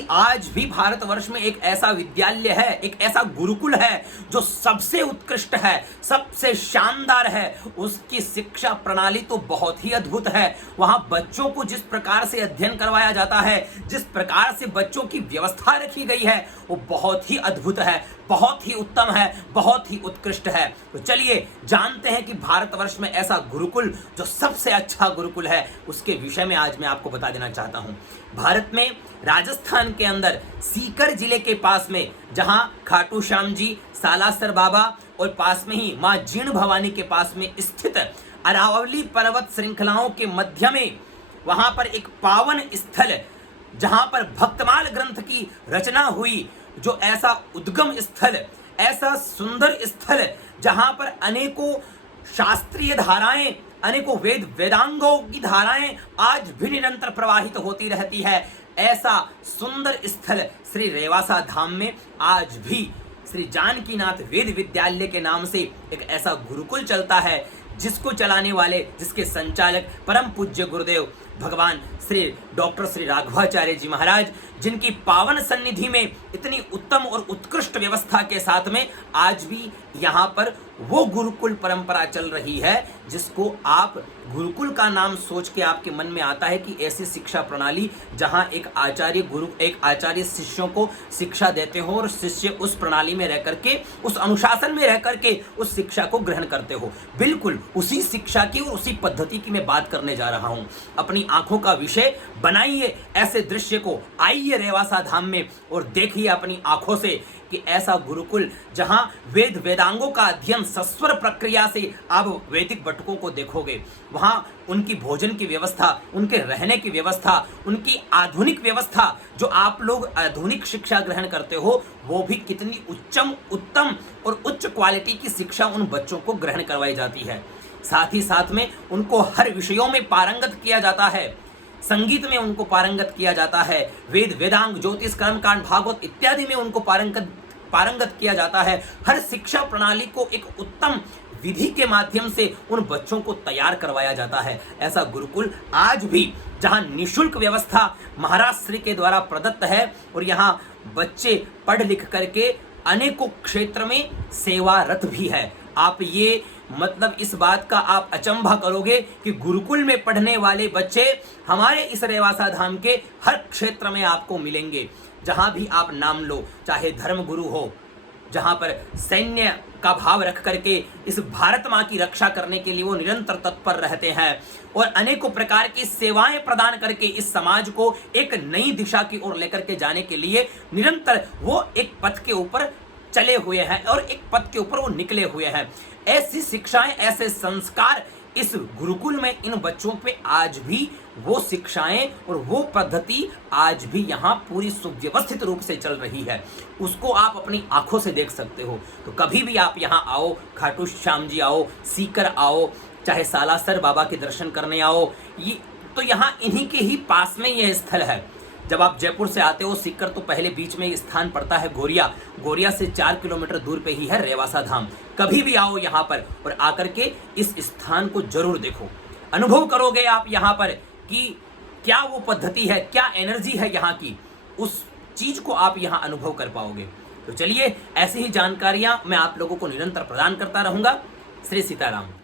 कि आज भी भारतवर्ष में एक ऐसा विद्यालय है, एक ऐसा गुरुकुल है जो सबसे उत्कृष्ट है, सबसे शानदार है। उसकी शिक्षा प्रणाली तो बहुत ही अद्भुत है। वहां बच्चों को जिस प्रकार से अध्ययन करवाया जाता है, जिस प्रकार से बच्चों की व्यवस्था रखी गई है, वो बहुत ही अद्भुत है, बहुत ही उत्तम है, बहुत ही उत्कृष्ट है। तो चलिए जानते हैं कि भारतवर्ष में ऐसा गुरुकुल जो सबसे अच्छा गुरुकुल है, उसके विषय में आज मैं आपको बता देना चाहता हूं। भारत में राजस्थान के अंदर सीकर जिले के पास में, जहां खाटू श्याम जी, सालासर बाबा और पास में ही मां जीण भवानी के पास में स्थित अरावली पर्वत श्रृंखलाओं के मध्य में वहां पर एक पावन स्थल, जहां पर भक्तमाल ग्रंथ की रचना हुई, जो ऐसा उद्गम स्थल, ऐसा सुंदर स्थल जहां पर अनेकों शास्त्रीय धाराएं, अनेकों वेदांगों की धाराएं आज भी निरंतर प्रवाहित होती रहती है, ऐसा सुंदर स्थल श्री रेवासा धाम में आज भी श्री जानकीनाथ वेद विद्यालय के नाम से एक ऐसा गुरुकुल चलता है, जिसको चलाने वाले, जिसके संचालक परम पूज्य गुरुदेव भगवान श्री डॉक्टर श्री राघवाचार्य जी महाराज, जिनकी पावन सन्निधि में इतनी उत्तम और उत्कृष्ट व्यवस्था के साथ में आज भी यहाँ पर वो गुरुकुल परंपरा चल रही है, जिसको आप गुरुकुल का नाम सोच के आपके मन में आता है कि ऐसी शिक्षा प्रणाली जहाँ एक आचार्य शिष्यों को शिक्षा देते हो और शिष्य उस प्रणाली में रह करके, उस अनुशासन में रह करके उस शिक्षा को ग्रहण करते हो। बिल्कुल उसी शिक्षा की और उसी पद्धति की मैं बात करने जा रहा हूँ। अपनी आंखों का विषय बनाइए ऐसे दृश्य को, आइए रेवासा धाम में और देखिए अपनी आंखों से कि ऐसा गुरुकुल जहां वेदांगों का अध्ययन सस्वर प्रक्रिया से आप वैदिक बटुकों को देखोगे, वहां उनकी भोजन की व्यवस्था, उनके रहने की व्यवस्था, उनकी आधुनिक व्यवस्था, जो आप लोग आधुनिक शिक्षा ग्रहण करते हो, वो भी कितनी उत्तम और उच्च क्वालिटी की शिक्षा उन बच्चों को ग्रहण करवाई जाती है। साथ ही साथ में उनको हर विषयों में पारंगत किया जाता है, संगीत में उनको पारंगत किया जाता है, वेदांग, ज्योतिष, कर्मकांड, भागवत इत्यादि में उनको पारंगत किया जाता है। हर शिक्षा प्रणाली को एक उत्तम विधि के माध्यम से उन बच्चों को तैयार करवाया जाता है। ऐसा गुरुकुल आज भी, जहां निःशुल्क व्यवस्था महाराज श्री के द्वारा प्रदत्त है और यहां बच्चे पढ़ लिख करके अनेकों क्षेत्र में सेवारत भी है। आप ये मतलब इस बात का आप अचंभा करोगे कि गुरुकुल में पढ़ने वाले बच्चे हमारे इस रेवासा धाम के हर क्षेत्र में आपको मिलेंगे। जहां भी आप नाम लो, चाहे धर्म गुरु हो, जहां पर सैन्य का भाव रख करके इस भारत माँ की रक्षा करने के लिए वो निरंतर तत्पर रहते हैं और अनेकों प्रकार की सेवाएं प्रदान करके इस समाज को एक नई दिशा की ओर लेकर के जाने के लिए निरंतर वो एक पथ के ऊपर चले हुए हैं और एक पथ के ऊपर वो निकले हुए हैं। ऐसी शिक्षाएं, ऐसे संस्कार इस गुरुकुल में इन बच्चों पे आज भी वो शिक्षाएं और वो पद्धति आज भी यहाँ पूरी सुव्यवस्थित रूप से चल रही है। उसको आप अपनी आंखों से देख सकते हो। तो कभी भी आप यहाँ आओ, खाटू श्याम जी आओ, सीकर आओ, चाहे सालासर बाबा के दर्शन करने आओ, ये तो यहाँ इन्हीं के ही पास में यह स्थल है। जब आप जयपुर से आते हो सीकर, तो पहले बीच में स्थान पड़ता है गोरिया से 4 किलोमीटर दूर पे ही है रेवासा धाम। कभी भी आओ यहाँ पर और आकर के इस स्थान को जरूर देखो, अनुभव करोगे आप यहाँ पर कि क्या वो पद्धति है, क्या एनर्जी है यहाँ की, उस चीज को आप यहाँ अनुभव कर पाओगे। तो चलिए ऐसी ही जानकारियां मैं आप लोगों को निरंतर प्रदान करता रहूंगा। श्री सीताराम।